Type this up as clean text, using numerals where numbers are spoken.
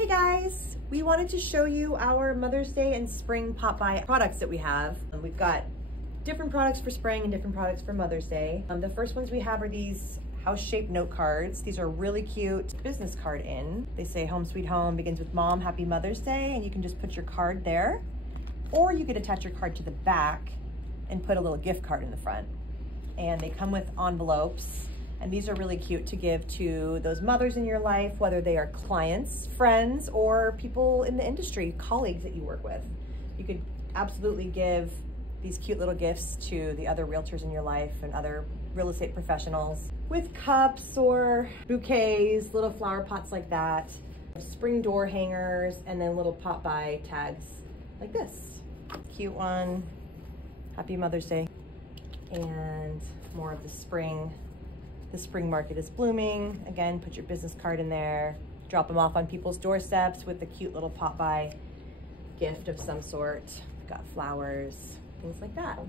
Hey guys, we wanted to show you our Mother's Day and spring pop-by products that we have. We've got different products for spring and different products for Mother's Day. The first ones we have are these house-shaped note cards. These are really cute business card in. They say home sweet home begins with mom, happy Mother's Day, and you can just put your card there, or you could attach your card to the back and put a little gift card in the front. And they come with envelopes. And these are really cute to give to those mothers in your life, whether they are clients, friends, or people in the industry, colleagues that you work with. You could absolutely give these cute little gifts to the other realtors in your life and other real estate professionals with cups or bouquets, little flower pots like that, spring door hangers, and then little pop-by tags like this. Cute one. Happy Mother's Day. And more of the spring. The spring market is blooming. Again, put your business card in there, drop them off on people's doorsteps with a cute little pop-by gift of some sort. Got flowers, things like that.